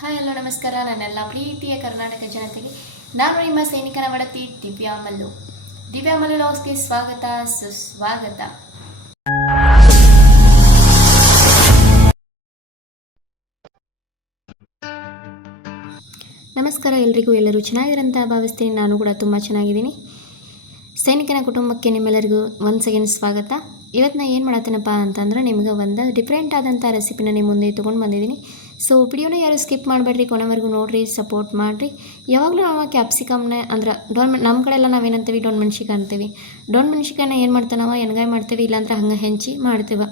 Hi, hello, ನಮಸ್ಕಾರ. ನನ್ನೆಲ್ಲ ಪ್ರೀತಿಯ ಕರ್ನಾಟಕ ಜನತೆಗೆ. ನಾನು ನಿಮ್ಮ ಸೈನಿಕನ ಮಡತಿ ದಿವ್ಯಾ ಮಲ್ಲು. ದಿವ್ಯಾ ಮಲ್ಲು ಸ್ವಾಗತ, ಸುಸ್ವಾಗತ. ನಮಸ್ಕಾರ ಎಲ್ರಿಗೂ. ಎಲ್ಲರೂ ಚೆನ್ನಾಗಿರಂತ ಭಾವಿಸ್ತೀನಿ ನಾನು ಕೂಡ ತುಂಬ ಚೆನ್ನಾಗಿದ್ದೀನಿ. ಸೈನಿಕನ ಕುಟುಂಬಕ್ಕೆ ನಿಮ್ಮೆಲ್ಲರಿಗೂ ಒನ್ಸ್ ಸೆಕೆಂಡ್ ಸ್ವಾಗತ. ಇವತ್ತು ನಾ ಏನು ಮಾಡತ್ತೇನಪ್ಪ ಅಂತಂದ್ರೆ, ನಿಮಗೆ ಒಂದು ಡಿಫ್ರೆಂಟ್ ಆದಂಥ ರೆಸಿಪಿನ ನಿಮ್ಮ ಮುಂದೆ ತೊಗೊಂಡು ಬಂದಿದ್ದೀನಿ. ಸೊ ವಿಡಿಯೋನ ಯಾರು ಸ್ಕಿಪ್ ಮಾಡಬೇಡ್ರಿ ಕೊನೆವರೆಗೂ ನೋಡಿರಿ ಸಪೋರ್ಟ್ ಮಾಡಿರಿ. ಯಾವಾಗಲೂ ನಾವು ಕ್ಯಾಪ್ಸಿಕಮ್ನ ಅಂದ್ರೆ ಡೋನ್ ನಮ್ಮ ಕಡೆ ಎಲ್ಲ ನಾವೇನಂತೀವಿ ಡೋನ್ ಮೆಣ್ಸಿಕಾಯಿ ಅಂತೀವಿ. ಡೋನ್ ಮೆಣ್ಸಿಕಾಯಿನ ಏನು ಮಾಡ್ತಾನವ ನಾವು? ಎಣ್ಗಾಯಿ ಮಾಡ್ತೀವಿ? ಇಲ್ಲಾಂದ್ರೆ ಹಂಗೆ ಹೆಂಚಿ ಮಾಡ್ತೇವೆ.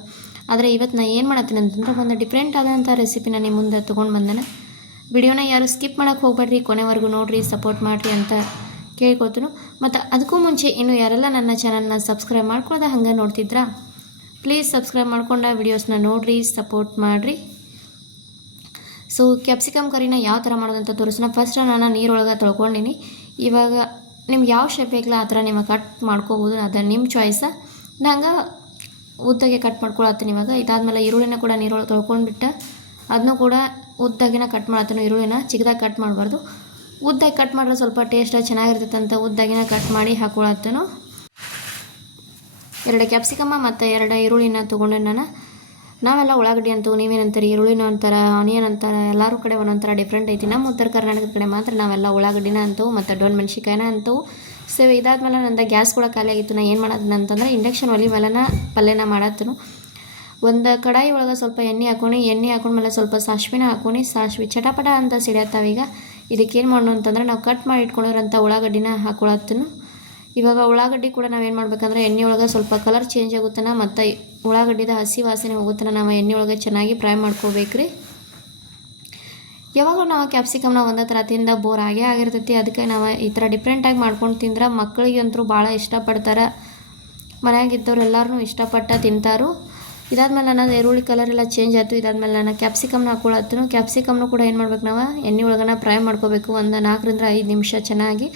ಆದರೆ ಇವತ್ತು ನಾನು ಏನು ಮಾಡತ್ತೀನಿ ಅಂತಂದ್ರೆ ಒಂದು ಡಿಫ್ರೆಂಟ್ ಆದಂಥ ರೆಸಿಪಿನ ನಿಮ್ಮ ಮುಂದೆ ತೊಗೊಂಡು ಬಂದೇನೆ. ವಿಡಿಯೋನ ಯಾರು ಸ್ಕಿಪ್ ಮಾಡೋಕ್ಕೆ ಹೋಗ್ಬೇಡ್ರಿ, ಕೊನೆವರೆಗೂ ನೋಡಿರಿ ಸಪೋರ್ಟ್ ಮಾಡಿರಿ ಅಂತ ಕೇಳ್ಕೊತೀನಿ. ಮತ್ತು ಅದಕ್ಕೂ ಮುಂಚೆ ಇನ್ನು ಯಾರೆಲ್ಲ ನನ್ನ ಚಾನಲ್ನ ಸಬ್ಸ್ಕ್ರೈಬ್ ಮಾಡ್ಕೊಳ್ಳೋದ ಹಂಗೆ ನೋಡ್ತಿದ್ರಾ? ಪ್ಲೀಸ್ ಸಬ್ಸ್ಕ್ರೈಬ್ ಮಾಡ್ಕೊಂಡ ವಿಡಿಯೋಸ್ನ ನೋಡಿರಿ ಸಪೋರ್ಟ್ ಮಾಡಿರಿ. ಸೊ ಕ್ಯಾಪ್ಸಿಕಮ್ ಕರಿನ ಯಾವ ಥರ ಮಾಡೋದಂತ ತೋರಿಸೋಣ. ಫಸ್ಟ್ ನಾನು ನೀರೊಳಗೆ ತೊಳ್ಕೊಂಡಿನಿ. ಇವಾಗ ನಿಮ್ಗೆ ಯಾವ ಶೇಪ್ ಬೇಕಲ್ಲ ಆ ಥರ ನಿಮಗೆ ಕಟ್ ಮಾಡ್ಕೋಬೋದು. ಅದು ನಿಮ್ಮ ಚಾಯ್ಸ ನಂಗೆ ಉದ್ದಗೆ ಕಟ್ ಮಾಡ್ಕೊಳತ್ತೀನಿ ಇವಾಗ. ಇದಾದಮೇಲೆ ಈರುಳ್ಳಿನ ಕೂಡ ನೀರೊಳಗೆ ತೊಳ್ಕೊಂಡ್ಬಿಟ್ಟು ಅದನ್ನು ಕೂಡ ಉದ್ದಾಗಿನ ಕಟ್ ಮಾಡತ್ತೀನಿ. ಈರುಳ್ಳಿನ ಚಿಕ್ಕದಾಗಿ ಕಟ್ ಮಾಡಬಾರ್ದು. ಉದ್ದಾಗಿ ಕಟ್ ಮಾಡಿದ್ರೆ ಸ್ವಲ್ಪ ಟೇಸ್ಟ್ ಚೆನ್ನಾಗಿರ್ತೈತೆ ಅಂತ ಉದ್ದಾಗಿನ ಕಟ್ ಮಾಡಿ ಹಾಕೊಳತ್ತನು. ಎರಡು ಕ್ಯಾಪ್ಸಿಕಮ್ಮ ಮತ್ತು ಎರಡು ಈರುಳ್ಳಿನ ತೊಗೊಂಡು ನಾನು. ನಾವೆಲ್ಲ ಉಳ್ಳಾಗಡ್ಡಿ ಅಂತೂ ನೀವೇನಂತಾರೆ ಈರುಳ್ಳಿನ ಅಂತಾರ ಆನಿಯನ್ ಅಂತಾರ, ಎಲ್ಲರೂ ಕಡೆ ಒಂದೊಂಥರ ಡಿಫ್ರೆಂಟ್ ಐತಿ. ನಮ್ಮ ಉತ್ತರ ಕರ್ನಾಟಕದ ಕಡೆ ಮಾತ್ರ ನಾವೆಲ್ಲ ಉಳ್ಳಾಗಡ್ಡಿನ ಅಂತೂ ಮತ್ತು ಡೊನ್ ಮೆಣಸಿಕಾಯಿನ ಅಂತೂ ಸೊ ಇದಾದ್ಮೇಲೆ ನಂದು ಗ್ಯಾಸ್ ಕೂಡ ಖಾಲಿ ಆಗಿತ್ತು. ನಾ ಏನು ಮಾಡೋದು ಅಂತಂದ್ರೆ ಇಂಡಕ್ಷನ್ ಒಲಿ ಮೇಲೆ ಪಲ್ಯನ ಮಾಡತ್ತನು. ಒಂದು ಕಡಾಯಿ ಒಳಗೆ ಸ್ವಲ್ಪ ಎಣ್ಣೆ ಹಾಕೊಂಡು ಎಣ್ಣೆ ಹಾಕೊಂಡ್ಮೇಲೆ ಸ್ವಲ್ಪ ಸಾಸ್ವಿನ ಹಾಕೊಂಡು ಸಾಸ್ವಿ ಚಟಪಟ ಅಂತ ಸಿಡಿಯತ್ತಾವೀಗ ಇದಕ್ಕೇನು ಮಾಡೋಣ ಅಂತಂದ್ರೆ ನಾವು ಕಟ್ ಮಾಡಿ ಇಟ್ಕೊಂಡಿರೋಂಥ ಉಳ್ಳಾಗಡ್ಡಿನ ಹಾಕೊಳತ್ತನು. ಇವಾಗ ಉಳ್ಳಾಗಡ್ಡಿ ಕೂಡ ನಾವೇನು ಮಾಡ್ಬೇಕಂದ್ರೆ ಎಣ್ಣೆ ಒಳಗೆ ಸ್ವಲ್ಪ ಕಲರ್ ಚೇಂಜ್ ಆಗುತ್ತನ ಮತ್ತು ಉಳ್ಳಾಗಡ್ಡಿದ ಹಸಿ ವಾಸನೆ ಹೋಗುತ್ತನ ನಾವು ಎಣ್ಣೆ ಒಳಗೆ ಚೆನ್ನಾಗಿ ಫ್ರೈ ಮಾಡ್ಕೋಬೇಕ್ರಿ. ಯಾವಾಗಲೂ ನಾವು ಕ್ಯಾಪ್ಸಿಕಮ್ನ ಒಂದೇ ಥರ ತಿಂದ ಬೋರ್ ಆಗೇ ಆಗಿರ್ತೈತಿ. ಅದಕ್ಕೆ ನಾವು ಈ ಥರ ಡಿಫ್ರೆಂಟಾಗಿ ಮಾಡ್ಕೊಂಡು ತಿಂದ್ರೆ ಮಕ್ಕಳಿಗಂತೂ ಭಾಳ ಇಷ್ಟಪಡ್ತಾರೆ. ಮನೆಯಾಗಿದ್ದವ್ರು ಎಲ್ಲರೂ ಇಷ್ಟಪಟ್ಟು ತಿಂತಾರು. ಇದಾದ್ಮೇಲೆ ನಾನು ಈರುಳ್ಳಿ ಕಲರ್ ಎಲ್ಲ ಚೇಂಜ್ ಆಯಿತು. ಇದಾದ್ಮೇಲೆ ನಾನು ಕ್ಯಾಪ್ಸಿಕಮ್ನ ಹಾಕೊಳತ್ತನು ಕ್ಯಾಪ್ಸಿಕಮ್ನು ಕೂಡ ಏನು ಮಾಡ್ಬೇಕು ನಾವು? ಎಣ್ಣೆ ಒಳಗನ ಫ್ರೈ ಮಾಡ್ಕೋಬೇಕು. ಒಂದು ನಾಲ್ಕರಿಂದ ಐದು ನಿಮಿಷ ಚೆನ್ನಾಗಿ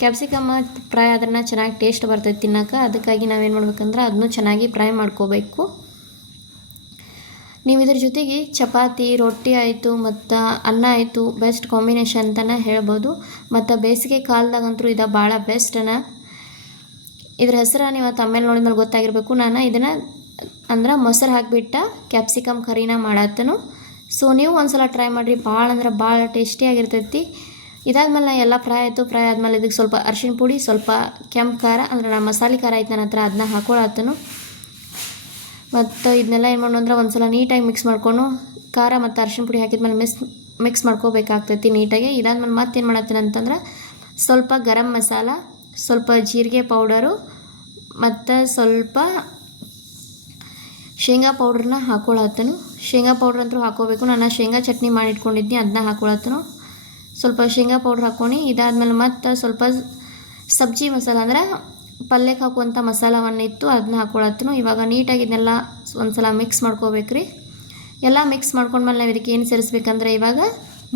ಕ್ಯಾಪ್ಸಿಕಮ್ ಫ್ರೈ ಆದ್ರೆ ಚೆನ್ನಾಗಿ ಟೇಸ್ಟ್ ಬರ್ತೈತೆ ತಿನ್ನೋಕೆ. ಅದಕ್ಕಾಗಿ ನಾವೇನು ಮಾಡ್ಬೇಕಂದ್ರೆ ಅದನ್ನು ಚೆನ್ನಾಗಿ ಫ್ರೈ ಮಾಡ್ಕೋಬೇಕು. ನೀವು ಇದ್ರ ಜೊತೆಗೆ ಚಪಾತಿ, ರೊಟ್ಟಿ ಆಯಿತು ಮತ್ತು ಅನ್ನ ಆಯಿತು ಬೆಸ್ಟ್ ಕಾಂಬಿನೇಷನ್ ಅಂತಲೇ ಹೇಳ್ಬೋದು. ಮತ್ತು ಬೇಸಿಗೆ ಕಾಲದಾಗಂತೂ ಇದು ಭಾಳ ಬೆಸ್ಟನ ಇದ್ರ ಹೆಸರು ನೀವು ತಮ್ಮೇಲೆ ನೋಡಿದ ಮೇಲೆ ಗೊತ್ತಾಗಿರಬೇಕು. ನಾನು ಇದನ್ನು ಅಂದ್ರೆ ಮೊಸರು ಹಾಕಿಬಿಟ್ಟ ಕ್ಯಾಪ್ಸಿಕಮ್ ಕರಿನ ಮಾಡತ್ತನು ಸೊ ನೀವು ಒಂದು ಸಲ ಟ್ರೈ ಮಾಡಿರಿ. ಭಾಳ ಅಂದ್ರೆ ಭಾಳ ಟೇಸ್ಟಿಯಾಗಿರ್ತೈತಿ ಇದಾದ್ಮೇಲೆ ಎಲ್ಲ ಫ್ರೈ ಆಯಿತು, ಫ್ರೈ ಆದಮೇಲೆ ಇದಕ್ಕೆ ಸ್ವಲ್ಪ ಅರ್ಶಿಣ ಪುಡಿ, ಸ್ವಲ್ಪ ಕೆಂಪು ಖಾರ, ಅಂದ್ರೆ ನಾ ಮಸಾಲೆ ಖಾರ ಆಯ್ತು ನನ್ನ ಹತ್ರ, ಅದನ್ನ ಹಾಕೊಳತ್ತನು. ಮತ್ತು ಇದನ್ನೆಲ್ಲ ಏನು ಮಾಡೋಣ ಅಂದ್ರೆ ಒಂದ್ಸಲ ನೀಟಾಗಿ ಮಿಕ್ಸ್ ಮಾಡ್ಕೊಂಡು ಖಾರ ಮತ್ತು ಅರ್ಶಿಣ ಪುಡಿ ಹಾಕಿದ್ಮೇಲೆ ಮಿಕ್ಸ್ ಮಿಕ್ಸ್ ಮಾಡ್ಕೋಬೇಕಾಗ್ತೈತಿ ನೀಟಾಗಿ. ಇದಾದ್ಮೇಲೆ ಮತ್ತೇನು ಮಾಡತ್ತೀನಿ ಅಂತಂದ್ರೆ ಸ್ವಲ್ಪ ಗರಂ ಮಸಾಲ, ಸ್ವಲ್ಪ ಜೀರಿಗೆ ಪೌಡರು ಮತ್ತು ಸ್ವಲ್ಪ ಶೇಂಗಾ ಪೌಡ್ರನ್ನ ಹಾಕೊಳತ್ತನು. ಶೇಂಗಾ ಪೌಡ್ರ್ ಅಂತೂ ಹಾಕೋಬೇಕು. ನಾನು ಶೇಂಗಾ ಚಟ್ನಿ ಮಾಡಿಟ್ಕೊಂಡಿದ್ನಿ ಅದನ್ನ ಹಾಕೊಳತ್ತನು. ಸ್ವಲ್ಪ ಶೇಂಗಾ ಪೌಡ್ರ್ ಹಾಕ್ಕೊಂಡು ಇದಾದಮೇಲೆ ಮತ್ತು ಸ್ವಲ್ಪ ಸಬ್ಜಿ ಮಸಾಲ ಅಂದ್ರೆ ಪಲ್ಯಕ್ಕೆ ಹಾಕುವಂಥ ಮಸಾಲವನ್ನು ಇತ್ತು ಅದನ್ನ ಹಾಕ್ಕೊಳತ್ತು ಇವಾಗ ನೀಟಾಗಿ ಇದನ್ನೆಲ್ಲ ಒಂದ್ಸಲ ಮಿಕ್ಸ್ ಮಾಡ್ಕೋಬೇಕ್ರಿ. ಎಲ್ಲ ಮಿಕ್ಸ್ ಮಾಡ್ಕೊಂಡ್ಮೇಲೆ ನಾವು ಇದಕ್ಕೆ ಏನು ಸೇರಿಸ್ಬೇಕಂದ್ರೆ ಇವಾಗ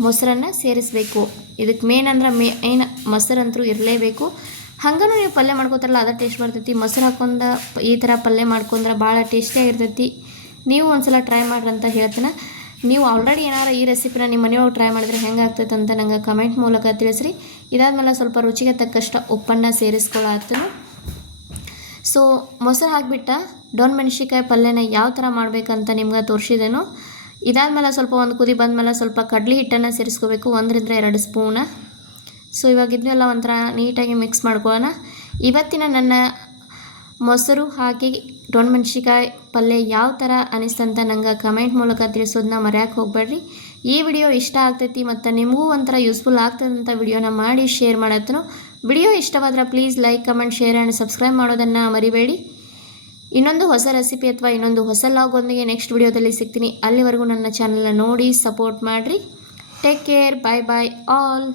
ಮೊಸರನ್ನು ಸೇರಿಸಬೇಕು. ಇದಕ್ಕೆ ಮೇನ್ ಅಂದ್ರೆ ಮೇನ್ ಮೊಸರಂತೂ ಇರಲೇಬೇಕು. ಹಂಗೂ ನೀವು ಪಲ್ಯ ಮಾಡ್ಕೋತಾರಲ್ಲ, ಅದ ಟೇಸ್ಟ್ ಬರ್ತೈತಿ. ಮೊಸರು ಹಾಕೊಂಡ ಈ ಥರ ಪಲ್ಯ ಮಾಡ್ಕೊಂಡ್ರೆ ಭಾಳ ಟೇಸ್ಟಿಯಾಗಿರ್ತೈತಿ ನೀವು ಒಂದು ಸಲ ಟ್ರೈ ಮಾಡ್ರಿ ಅಂತ ಹೇಳ್ತೀನಿ. ನೀವು ಆಲ್ರೆಡಿ ಏನಾರು ಈ ರೆಸಿಪಿನ ನಿಮ್ಮ ಮನೆಯೊಳಗೆ ಟ್ರೈ ಮಾಡಿದ್ರೆ ಹೆಂಗೆ ಆಗ್ತೈತೆ ಅಂತ ನಂಗೆ ಕಮೆಂಟ್ ಮೂಲಕ ತಿಳಿಸ್ರಿ. ಇದಾದ್ಮೇಲೆ ಸ್ವಲ್ಪ ರುಚಿಗೆ ತಕ್ಕಷ್ಟು ಉಪ್ಪನ್ನು ಸೇರಿಸ್ಕೊಳತ್ತನು ಸೊ ಮೊಸರು ಹಾಕಿಬಿಟ್ಟ ಡೊಣ್ ಮೆಣಸಿಕಾಯಿ ಪಲ್ಯನ ಯಾವ ಥರ ಮಾಡಬೇಕಂತ ನಿಮ್ಗೆ ತೋರಿಸಿದೇನು. ಇದಾದ್ಮೇಲೆ ಸ್ವಲ್ಪ ಒಂದು ಕುದಿ ಬಂದಮೇಲೆ ಸ್ವಲ್ಪ ಕಡ್ಲಿ ಹಿಟ್ಟನ್ನು ಸೇರಿಸ್ಕೋಬೇಕು, ಒಂದರಿಂದ ಎರಡು ಸ್ಪೂನ. ಸೊ ಇವಾಗ ಇದನ್ನೆಲ್ಲ ಒಂಥರ ನೀಟಾಗಿ ಮಿಕ್ಸ್ ಮಾಡ್ಕೊಳ್ಳೋಣ. ಇವತ್ತಿನ ನನ್ನ ಮೊಸರು ಹಾಕಿ ಡೊಣ್ ಮೆಣಸಿಕಾಯಿ ಪಲ್ಯ ಯಾವ ಥರ ಅನಿಸ್ತಂತ ನಂಗೆ ಕಮೆಂಟ್ ಮೂಲಕ ತಿಳಿಸೋದನ್ನ ಮರ್ಯಾಕೆ ಹೋಗ್ಬೇಡ್ರಿ. ಈ ವಿಡಿಯೋ ಇಷ್ಟ ಆಗ್ತೈತಿ ಮತ್ತು ನಿಮಗೂ ಒಂಥರ ಯೂಸ್ಫುಲ್ ಆಗ್ತದಂಥ ವಿಡಿಯೋನ ಮಾಡಿ ಶೇರ್ ಮಾಡತ್ತನು video ಇಷ್ಟವಾದ್ರೆ please like comment share and subscribe ಮಾಡೋದನ್ನು ಮರಿಬೇಡಿ. ಇನ್ನೊಂದು ಹೊಸ ರೆಸಿಪಿ ಅಥವಾ ಇನ್ನೊಂದು ಹೊಸ ಲಾಗೊಂದಿಗೆ ನೆಕ್ಸ್ಟ್ ವಿಡಿಯೋದಲ್ಲಿ ಸಿಗ್ತೀನಿ. ಅಲ್ಲಿವರೆಗೂ ನನ್ನ ಚಾನಲನ್ನ ನೋಡಿ ಸಪೋರ್ಟ್ ಮಾಡಿರಿ. Take care bye bye all